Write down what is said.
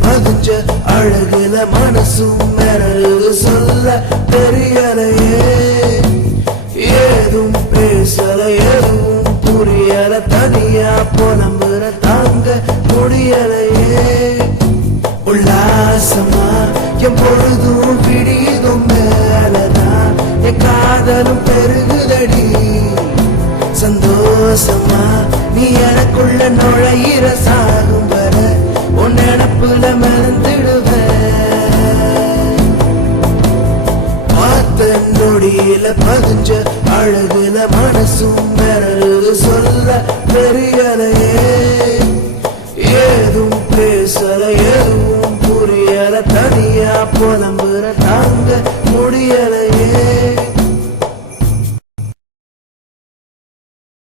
பதிஞ்ச அழகுல மனசும் மிரளுது சொல்ல தெரியலையே ஏதும் பேசல எதுவும் புரியல தனியா புலம்புற தாங்க முடியலையே உல்லாசமா என் பொழுதும் விடியதும் மேலதான் என் காதலும் பெருகுதடி சந்தோஷமா நீ எனக்குள்ள நுழையிற சாகும் வர உன் நினப்புல மறந்துடுவ பார்த்த நொடியில பதிஞ்ச அழகுல மனசும் மிரளுது சொல்ல தெரியலையே ஏதும் பேசல எதுவும் புரியல தனியா புலம்புற தாங்க முடியலையே